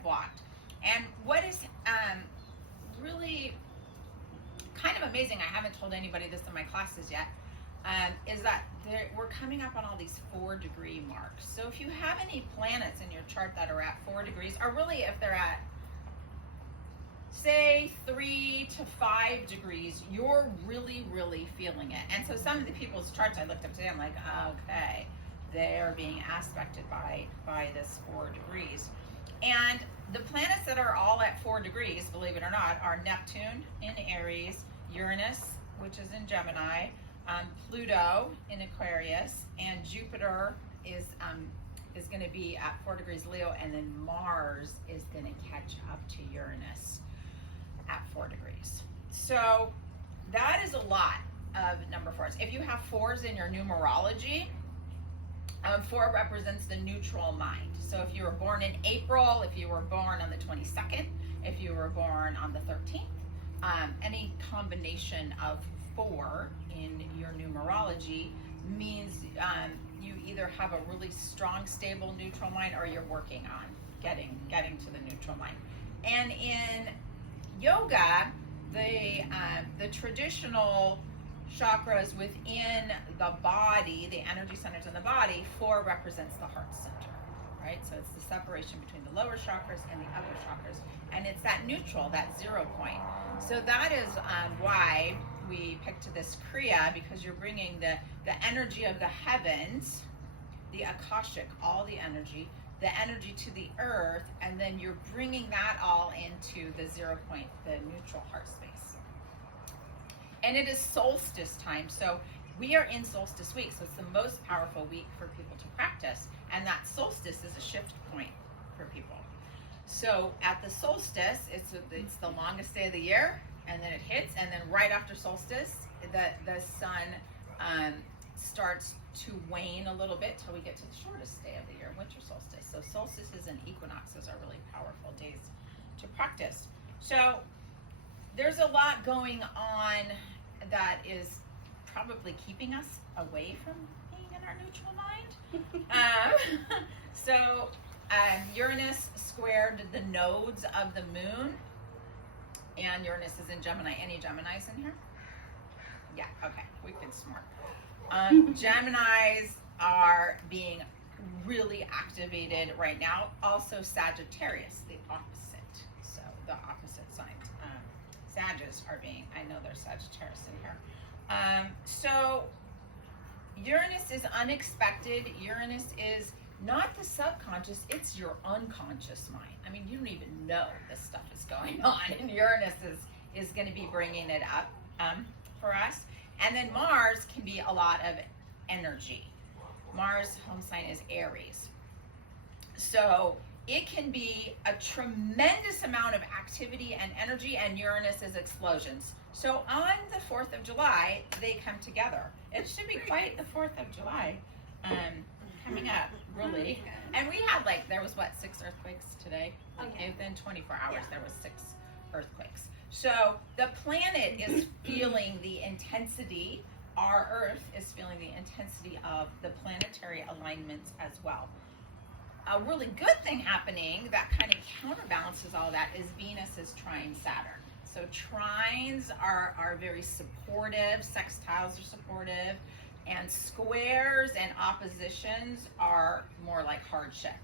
get blocked. And what is really kind of amazing, I haven't told anybody this in my classes yet, is that we're coming up on all these 4-degree marks. So if you have any planets in your chart that are at 4 degrees, or really if they're at, say, 3 to 5 degrees, you're really, really feeling it. And so some of the people's charts I looked up today, I'm like, okay, they're being aspected by this 4 degrees. And the planets that are all at 4 degrees, believe it or not, are Neptune in Aries, Uranus, which is in Gemini, Pluto in Aquarius, and Jupiter is going to be at 4 degrees Leo, and then Mars is going to catch up to Uranus at 4 degrees. So that is a lot of number 4s. If you have 4s in your numerology, 4 represents the neutral mind. So if you were born in April, if you were born on the 22nd, if you were born on the 13th, any combination of 4 in your numerology means you either have a really strong, stable neutral mind, or you're working on getting to the neutral mind. And in yoga, the traditional chakras within the body, the energy centers in the body, 4 represents the heart center, right? So it's the separation between the lower chakras and the upper chakras. And it's that neutral, that 0 point. So that is why we picked this Kriya, because you're bringing the energy of the heavens, the Akashic, all the energy to the earth, and then you're bringing that all into the 0 point, the neutral heart space. And it is solstice time, so we are in solstice week, so it's the most powerful week for people to practice, and that solstice is a shift point for people. So at the solstice, it's the longest day of the year, and then it hits, and then right after solstice, the sun starts to wane a little bit till we get to the shortest day of the year, winter solstice. So solstices and equinoxes are really powerful days to practice. So there's a lot going on that is probably keeping us away from being in our neutral mind. Uranus squared the nodes of the moon, and Uranus is in Gemini. Any Geminis in here? Yeah, okay, we can smart. Geminis are being really activated right now. Also Sagittarius, the opposite. So the opposite signs. Sages are being, I know there's Sagittarius in here. So Uranus is unexpected. Uranus is not the subconscious, it's your unconscious mind. I mean, you don't even know this stuff is going on, and Uranus is going to be bringing it up for us. And then Mars can be a lot of energy. Mars home sign is Aries. So it can be a tremendous amount of activity and energy, and Uranus is explosions. So on the 4th of July, they come together. It should be quite the 4th of July coming up, really. And we had there was 6 earthquakes today? Okay. Within 24 hours, there was 6 earthquakes. So the planet is feeling the intensity. Our Earth is feeling the intensity of the planetary alignments as well. A really good thing happening that kind of counterbalances all that is Venus is trine Saturn. So trines are very supportive, sextiles are supportive, and squares and oppositions are more like hardship.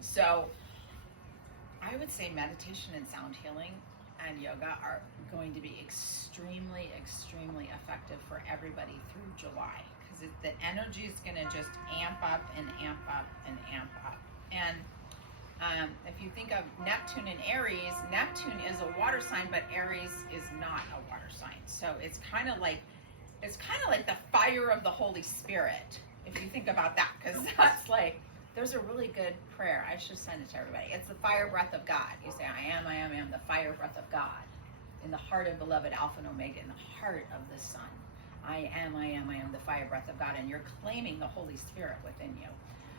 So I would say meditation and sound healing and yoga are going to be extremely, extremely effective for everybody through July, because the energy is going to just amp up and amp up and amp up. And if you think of Neptune and Aries, Neptune is a water sign, but Aries is not a water sign. So it's kind of like the fire of the Holy Spirit, if you think about that, because that's there's a really good prayer. I should send it to everybody. It's the fire breath of God. You say, I am, the fire breath of God, in the heart of beloved Alpha and Omega, in the heart of the Son. I am the fire breath of God, and you're claiming the Holy Spirit within you.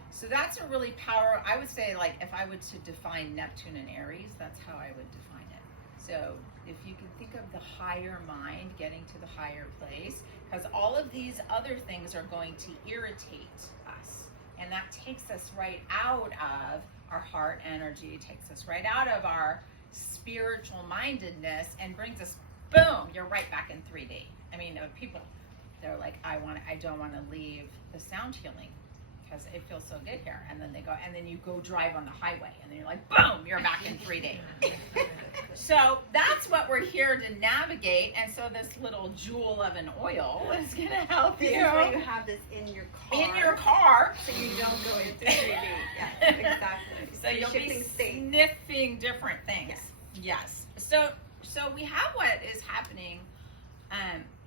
So that's a really I would say, if I were to define Neptune and Aries, that's how I would define it. So if you can think of the higher mind getting to the higher place, because all of these other things are going to irritate us. And that takes us right out of our heart energy, takes us right out of our spiritual mindedness and brings us, boom, you're right back in 3D. I mean, people, they're like, I don't want to leave the sound healing because it feels so good here. And then they go, and then you go drive on the highway, and then you're like, boom, you're back in 3D. So that's what we're here to navigate. And so this little jewel of an oil is going to help you. This is why you have this in your car. In your car. So you don't go into 3D. Yes, exactly. So you'll be sniffing different things. Yes. So we have what is happening.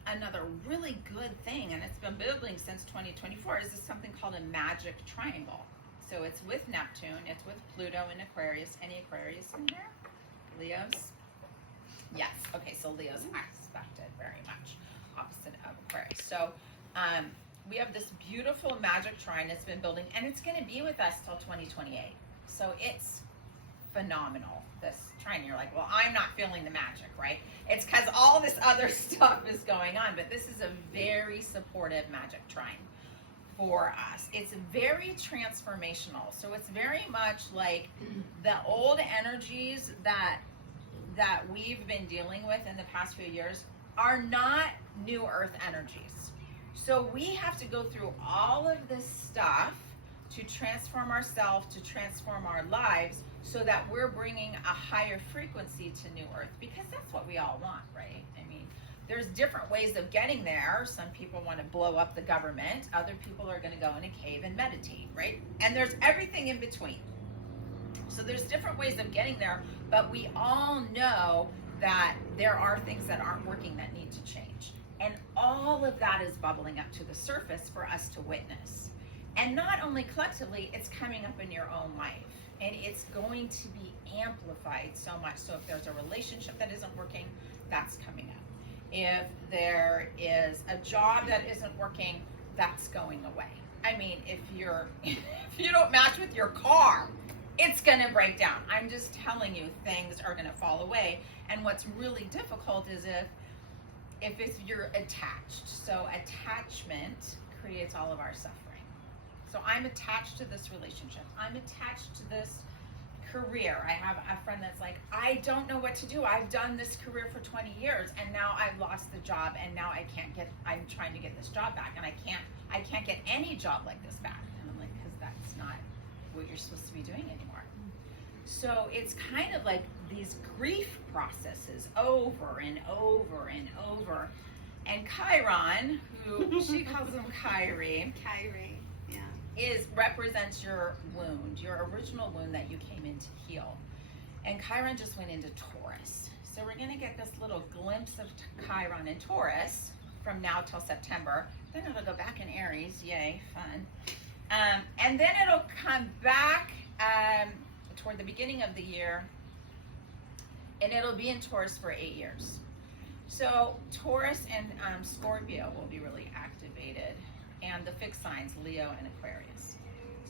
Another really good thing, and it's been building since 2024, is something called a magic triangle. So it's with Neptune, it's with Pluto in Aquarius. Any Aquarius in there? Leos? Yes. Okay, so Leos aspected very much opposite of Aquarius. So we have this beautiful magic trine that's been building, and it's going to be with us till 2028. So it's phenomenal, this trine. You're like, well, I'm not feeling the magic, right? It's because all this other stuff is going on, but this is a very supportive magic trine for us. It's very transformational. So it's very much like the old energies that we've been dealing with in the past few years are not new earth energies. So we have to go through all of this stuff to transform ourselves, to transform our lives, so that we're bringing a higher frequency to new earth, because that's what we all want, right? I mean, there's different ways of getting there. Some people want to blow up the government. Other people are going to go in a cave and meditate, right? And there's everything in between. So there's different ways of getting there, but we all know that there are things that aren't working that need to change. And all of that is bubbling up to the surface for us to witness. And not only collectively, it's coming up in your own life. And it's going to be amplified so much. So if there's a relationship that isn't working, that's coming up. If there is a job that isn't working, that's going away. I mean, if you don't match with your car, it's going to break down. I'm just telling you, things are going to fall away. And what's really difficult is if you're attached. So attachment creates all of our suffering. So I'm attached to this relationship. I'm attached to this career. I have a friend that's like, I don't know what to do. I've done this career for 20 years and now I've lost the job, and now I'm trying to get this job back, and I can't get any job like this back. And I'm like, because that's not what you're supposed to be doing anymore. So it's kind of like these grief processes over and over and over. And Chiron, who she calls him Kyrie. Represents your wound, your original wound that you came in to heal. And Chiron just went into Taurus. So we're going to get this little glimpse of Chiron in Taurus from now till September. Then it'll go back in Aries. Yay, fun. And then it'll come back toward the beginning of the year, and it'll be in Taurus for 8 years. So Taurus and Scorpio will be really activated, and the fixed signs, Leo and Aquarius.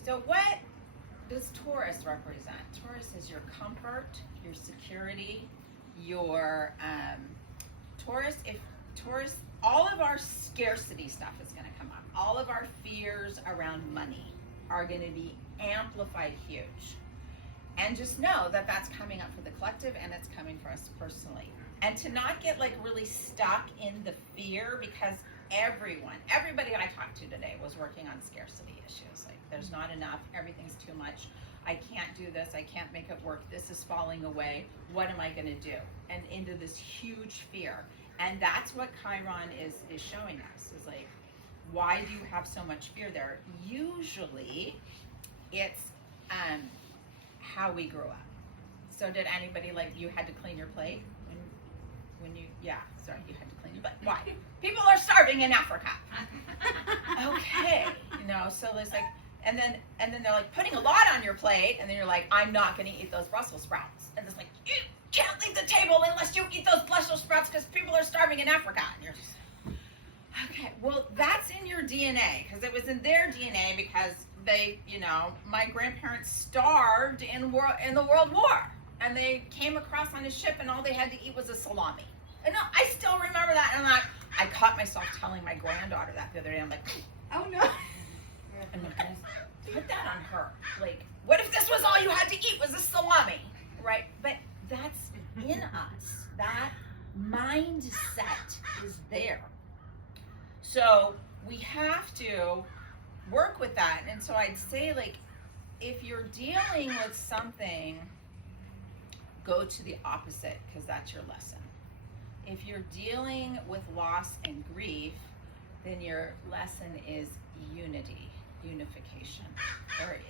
So what does Taurus represent? Taurus is your comfort, your security, your Taurus, all of our scarcity stuff is going to come up. All of our fears around money are going to be amplified huge. And just know that that's coming up for the collective, and it's coming for us personally. And to not get like really stuck in the fear, because everybody I talked to today was working on scarcity issues. Like, there's not enough, everything's too much, I can't do this, I can't make it work, this is falling away, what am I going to do? And into this huge fear. And that's what Chiron is showing us, is like, why do you have so much fear there? Usually it's how we grew up. So did anybody, like, you had to clean your plate when you, yeah, sorry, you had to clean your plate. Why? People are starving in Africa. Okay, so it's like, and then they're like putting a lot on your plate, and then you're like, I'm not going to eat those Brussels sprouts. And it's like, you can't leave the table unless you eat those Brussels sprouts because people are starving in Africa. And you're just, okay, well, that's in your DNA, because it was in their DNA, because they, my grandparents starved in the World War, and they came across on a ship, and all they had to eat was a salami. And I still remember that, and I caught myself telling my granddaughter that the other day. I'm like, oh no. And the guys, put that on her. Like, what if this was all you had to eat was a salami, right? But that's in us. That mindset is there. So we have to work with that. And so I'd say, like, if you're dealing with something, go to the opposite, because that's your lesson. If you're dealing with loss and grief, then your lesson is unity, unification.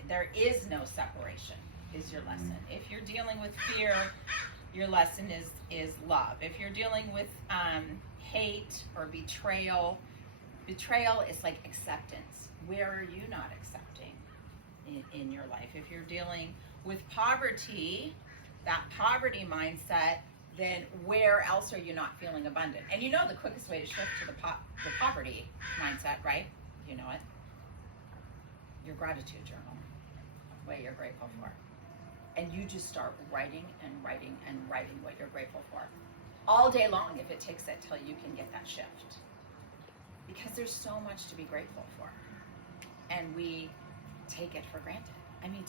There is no separation, is your lesson. If you're dealing with fear, your lesson is love. If you're dealing with hate or betrayal is like acceptance. Where are you not accepting in your life? If you're dealing with poverty, that poverty mindset, then where else are you not feeling abundant? And you know the quickest way to shift to the poverty mindset, right? You know it. Your gratitude journal, what you're grateful for. And you just start writing and writing and writing what you're grateful for. All day long, if it takes it till you can get that shift. Because there's so much to be grateful for. And we take it for granted. I mean,